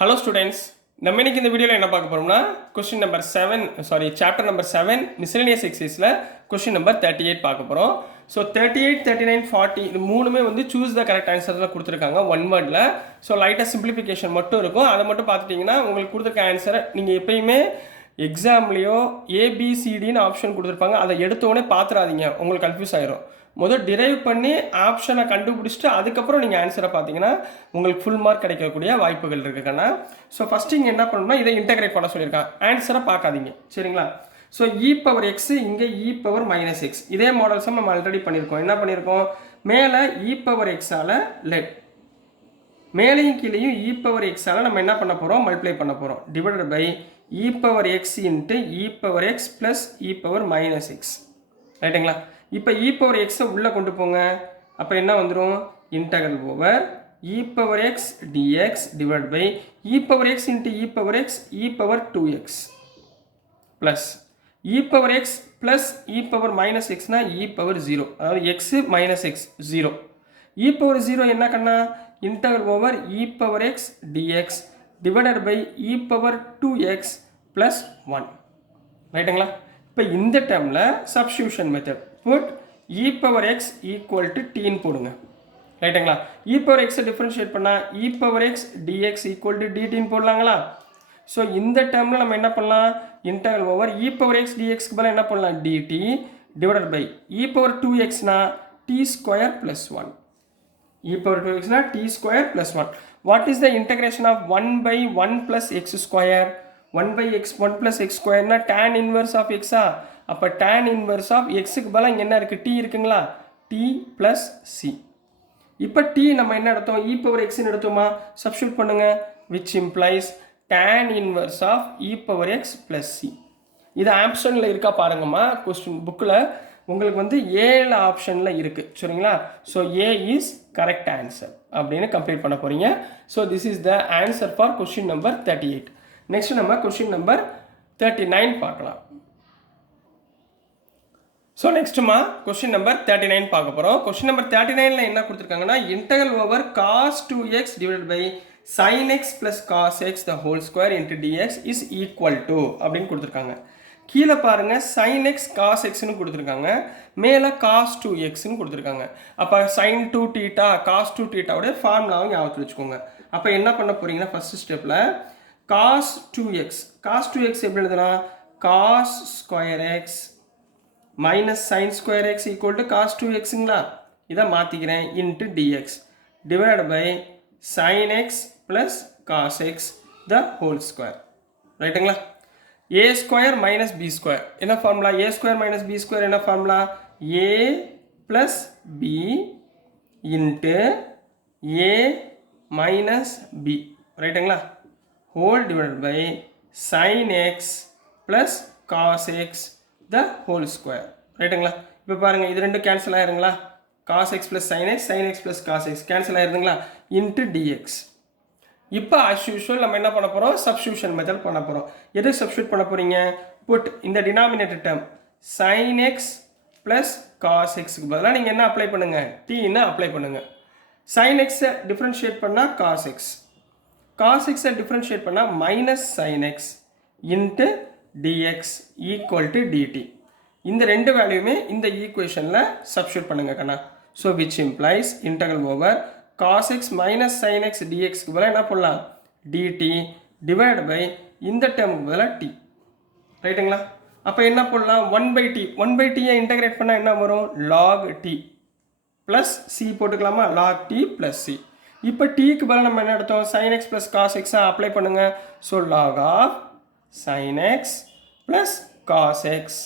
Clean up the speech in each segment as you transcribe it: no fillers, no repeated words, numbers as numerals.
Hello students, நம்ம இன்னைக்கு இந்த வீடியோல என்ன பார்க்க போறோம்னா question number 7 chapter number 7 miscellaneous exerciseல question number 38 பார்க்க போறோம். So 38, 39, 40 இது மூணுமே வந்து choose the correct answerல கொடுத்திருக்காங்க one wordல. So லைட்டா simplification மட்டும் இருக்கும். அதை மட்டும் பார்த்துட்டீங்கன்னா உங்களுக்கு கொடுத்திருக்க ஆன்சரை நீங்க எப்பயுமே எக்ஸாம்லயோ ஏபிசிடின்னு ஆப்ஷன் கொடுத்துருப்பாங்க, அதை எடுத்தோடனே பார்த்துறாதீங்க, உங்களுக்கு கன்ஃபியூஸ் ஆயிரும். முதல் டிரைவ் பண்ணி ஆப்ஷனை கண்டுபிடிச்சிட்டு அதுக்கப்புறம் நீங்கள் ஆன்சரை பார்த்தீங்கன்னா உங்களுக்கு ஃபுல் மார்க் கிடைக்கக்கூடிய வாய்ப்புகள் இருக்குக்கண்ணா. ஸோ ஃபஸ்ட்டு இங்கே என்ன பண்ணணும்னா இதை இன்டகிரேட் பண்ண சொல்லியிருக்காங்க, ஆன்சரை பார்க்காதீங்க சரிங்களா. ஸோ இ பவர் எக்ஸு இங்கே இ பவர் மைனஸ் எக்ஸ், இதே மாடல்ஸை நம்ம ஆல்ரெடி பண்ணியிருக்கோம். என்ன பண்ணியிருக்கோம், மேலே இ பவர் எக்ஸால் லெட், மேலேயும் கீழேயும் இ பவர் எக்ஸால் நம்ம என்ன பண்ண போகிறோம், மல்டிப்ளை பண்ண போகிறோம். Divided by e power x into e power x plus e power minus x, ரைட்டுங்களா. இப்போ இ பவர் எக்ஸை உள்ளே கொண்டு போங்க, அப்போ என்ன வந்துடும், integral over e power x dx divide by e power x into e power x e power 2x plus e power x plus e power minus எக்ஸ்னா இ பவர் 0, அதாவது x minus x 0. E power 0 என்ன கண்ணா, integral over e power x dx divided by e power 2x plus 1, ரைட்டுங்களா. இப்போ இந்த டேர்மில் substitution method put e power x equal to டீன்னு போடுங்க, ரைட்டுங்களா. இ பவர் எக்ஸை டிஃப்ரென்ஷியேட் பண்ணால் e power x dx equal to டிடின்னு போடலாங்களா. ஸோ இந்த டேர்மில் நம்ம என்ன பண்ணலாம், integral over e power x டிஎக்ஸ்க்கு பதிலாக என்ன பண்ணலாம், dt divided by e power 2xனா t square plus 1, e power 2xனா t square plus 1. What is the integration of 1 by 1 plus x square, 1 by x 1 plus x ஸ்கொயர்னா tan inverse of எக்ஸா. அப்போ tan inverse of எக்ஸுக்கு பதிலாக இங்கே என்ன இருக்குது, டி இருக்குங்களா, டி ப்ளஸ் சி. இப்போ டி நம்ம என்ன எடுத்தோம், இ பவர் எக்ஸ்ன்னு எடுத்தோமா, சப்ஸ்டியூட் பண்ணுங்க, which implies tan inverse of e power x plus c. இது ஆப்ஷனில் இருக்கா பாருங்கம்மா, கொஸ்டின் புக்கில் உங்களுக்கு வந்து 7 ஆப்ஷனில் இருக்குது சரிங்களா. So A is correct answer அப்படின்னு கம்ப்ளீட் பண்ண போகிறீங்க. So this is the answer for question number 38. Next நம்ம கொஸ்டின் நம்பர் 39 பார்க்கலாம். ஸோ நெக்ஸ்ட்டுமா கொஸ்டின் நம்பர் 39 பார்க்க போகிறோம். கொஸ்டின் நம்பர் 39ல் என்ன கொடுத்துருக்காங்கன்னா integral over cos 2x divide by sine x plus cos x the whole square into dx is equal to அப்படின்னு கொடுத்துருக்காங்க. கீழே பாருங்கள் சைன் எக்ஸ் காஸ் எக்ஸ்னு கொடுத்துருக்காங்க, மேலே காஸ் 2xன்னு கொடுத்துருக்காங்க. அப்போ சைன் 2 தீட்டா காஸ் 2 தீட்டாவோட ஃபார்முலாவும் ஞாபகத்தில் வச்சுக்கோங்க. அப்போ என்ன பண்ண போகிறீங்கன்னா ஃபஸ்ட்டு ஸ்டெப்பில் காஸ் 2x எப்படி எழுதலாம், cos square x minus sine square x equal to cos 2xங்களா, இதை மாற்றிக்கிறேன் into dx divide by sine x plus cos x the whole square, ரைட்டுங்களா. A square minus b square என்ன formula, a square minus b square என்ன formula, a plus b into a minus b, ரைட்டுங்களா, whole divide by sine x plus cos x the whole square, ரைட்டுங்களா. இப்போ பாருங்கள் இது ரெண்டும் cancel ஆயிருங்களா, cos x plus sine x plus cos x cancel ஆயிருதுங்களா, into dx. இப்போ as usual நம்ம என்ன பண்ண போகிறோம், சப்ஸ்டியூஷன் மெத்தட் பண்ண போகிறோம். எது சப்ஸ்டியூட் பண்ண போகிறீங்க, புட் இந்த denominator term sine x plus cos எக்ஸுக்கு பதிலாக நீங்கள் என்ன அப்ளை பண்ணுங்கள், டீன்னு அப்ளை பண்ணுங்கள். சைன் எக்ஸை டிஃப்ரென்ஷியேட் பண்ணால் காஸ் எக்ஸ், காஸ் எக்ஸை டிஃப்ரென்ஷியேட் பண்ணால் minus sine x into dx equal to dt. இந்த ரெண்டு வேல்யூமே இந்த ஈக்குவேஷனில் சப்ஸ்டியூட் பண்ணுங்க கண்ணா. So which implies integral over cos x minus sine x டிஎக்ஸ்க்கு பதிலாக என்ன பண்ணலாம், டிடி டிவைட் பை இந்த டேர்முக்கு பதிலாக டி, ரைட்டுங்களா. அப்போ என்ன பண்ணலாம், 1/t 1/tயை இன்டகிரேட் பண்ணால் என்ன வரும், லாக் டி ப்ளஸ் சி போட்டுக்கலாமா, லாக் டி ப்ளஸ் சி. இப்போ டீக்கு பதிலாக நம்ம என்ன எடுத்தோம், சைன் எக்ஸ் ப்ளஸ் காஸ் எக்ஸை அப்ளை பண்ணுங்க. So log of sine x plus cos x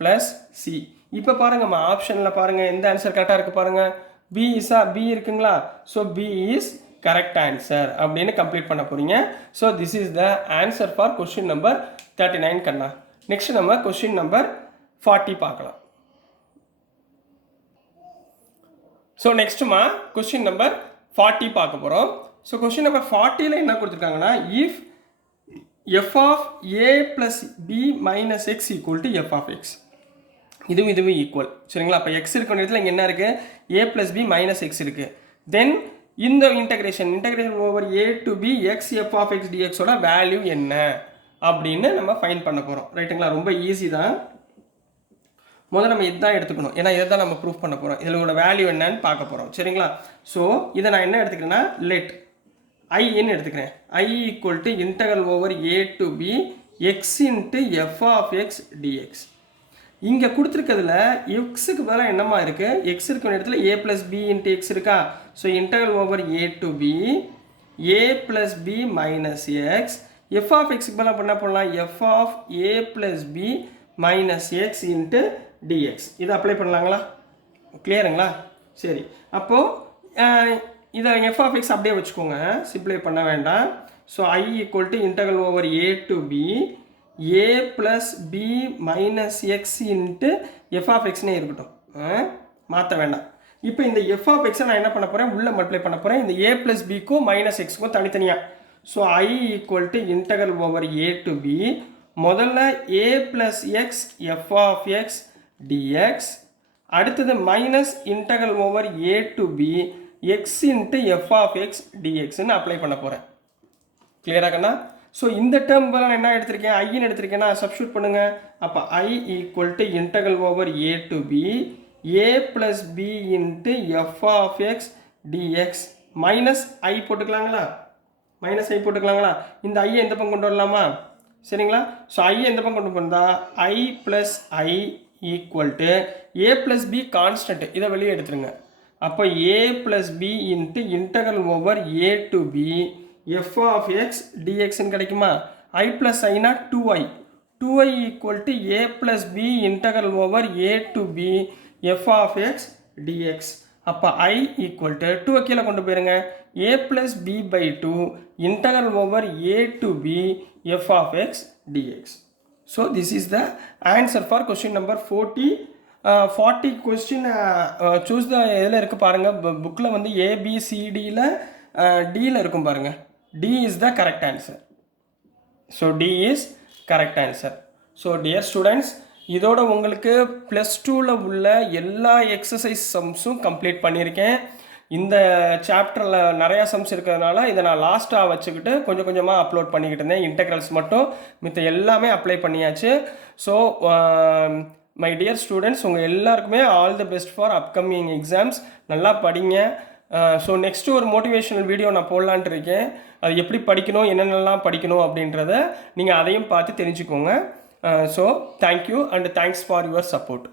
plus c. இப்போ பாருங்கம்மா ஆப்ஷனில் பாருங்கள் எந்த ஆன்சர் கரெக்டாக இருக்குது பாருங்கள், பி இஸா, பி இருக்குங்களா. So B is correct answer அப்படின்னு கம்ப்ளீட் பண்ண போகிறீங்க. So this is the answer for question number 39 கண்ணா. நெக்ஸ்ட் நம்ம கொஸ்டின் நம்பர் 40 பார்க்கலாம். ஸோ நெக்ஸ்ட்டுமா கொஸ்டின் நம்பர் 40 பார்க்க போகிறோம். ஸோ கொஸ்டின் நம்பர் 40ல் என்ன கொடுத்துருக்காங்கன்னா if f of a plus b minus x equal to f of x, இதுவும் ஈக்குவல் சரிங்களா. அப்போ எக்ஸ் இருக்க இடத்துல இங்கே என்ன இருக்குது, a plus b minus x இருக்குது. தென் இந்த integration over a to b x f of x dx ஓட வேல்யூ என்ன அப்படின்னு நம்ம ஃபைண்ட் பண்ண போகிறோம். ரைட்டுங்களா? ரொம்ப ஈஸி தான். முதல்ல நம்ம இதுதான் எடுத்துக்கணும், ஏன்னா இதை தான் நம்ம ப்ரூஃப் பண்ண போகிறோம். இதோட வேல்யூ என்னன்னு பார்க்க போகிறோம். சரிங்களா? ஸோ இதை நான் என்ன எடுத்துக்கிறேன்னா லெட் ஐன்னு எடுத்துக்கிறேன். I equal to integral over a to b x into f of x dx. இங்கே கொடுத்துருக்கிறதுல எக்ஸுக்கு பதிலாக என்னமா இருக்குது? எக்ஸ் இருக்கிற இடத்துல a plus b into x இருக்கா? So integral over a to b a plus b minus x. f of xக்கு பதிலாக என்ன பண்ணலாம்? f of a plus b minus x into dx. இதை அப்ளை பண்ணலாங்களா? கிளியருங்களா? சரி, அப்போது இதை f of x அப்படியே வச்சுக்கோங்க, சிம்ப்ளை பண்ண வேண்டாம். So I equal to integral over a to b a plus b minus x into f of xனே இருக்கட்டும், மாற்ற வேண்டாம். இப்போ இந்த f of x நான் என்ன பண்ண போகிறேன்? உள்ளே மல்டிப்ளை பண்ண போகிறேன் இந்த a ப்ளஸ் பிக்கும் மைனஸ் எக்ஸுக்கும் தனித்தனியாக. So I equal to integral over a to b முதல்ல a plus x f of x dx, அடுத்தது minus integral over a to b x into f of x dxன்னு apply பண்ண போகிறேன். கிளியராகண்ணா? So இந்த term நான் என்ன எடுத்திருக்கேன்? ஐன்னு எடுத்திருக்கேன்னா சப்ஸ்டியூட் பண்ணுங்கள். அப்போ I equal to integral over a to b a plus b into f of x dx minus I போட்டுக்கலாங்களா? மைனஸ் ஐ போட்டுக்கலாங்களா? இந்த ஐயை எந்த பக்கம் கொண்டு வரலாமா? சரிங்களா? ஸோ ஐயை எந்த பக்கம் கொண்டு வந்தால் I plus I equal to a plus b constant, இதை வெளியே எடுத்துருங்க. அப்போ a plus b into integral over a to b f of x dxன்னு கிடைக்குமா? I ப்ளஸ் ஐனா 2i, 2i equal to a plus b integral over a to b f of x dx. அப்போ I equal to 2 கீழே கொண்டு போயிருங்க, a plus b by 2 integral over a to b f of x dx. So this is the answer for question number 40. 40 question choose the எதில் இருக்குது பாருங்கள், புக்கில் வந்து ABCDயில் Dயில் இருக்கும் பாருங்கள். D is the correct answer. So D is correct answer. So dear students, இதோட உங்களுக்கு +2ல் உள்ள எல்லா எக்ஸசைஸ் சம்ஸும் கம்ப்ளீட் பண்ணியிருக்கேன். இந்த சாப்டரில் நிறையா சம்ஸ் இருக்கிறதுனால இதை நான் லாஸ்ட்டாக வச்சுக்கிட்டு கொஞ்சம் கொஞ்சமாக அப்லோட் பண்ணிக்கிட்டு இருந்தேன். இன்டெக்ரல்ஸ் மட்டும், மித்த எல்லாமே அப்ளை பண்ணியாச்சு. ஸோ மை டியர் ஸ்டூடெண்ட்ஸ், உங்கள் எல்லாருக்குமே all the best for upcoming exams. நல்லா படிங்க. ஸோ நெக்ஸ்ட்டு ஒரு மோட்டிவேஷனல் வீடியோ நான் போடலான்ட்டு இருக்கேன். அது எப்படி படிக்கணும், என்னென்னலாம் படிக்கணும் அப்படின்றத நீங்கள் அதையும் பார்த்து தெரிஞ்சுக்கோங்க. So thank you and thanks for your support.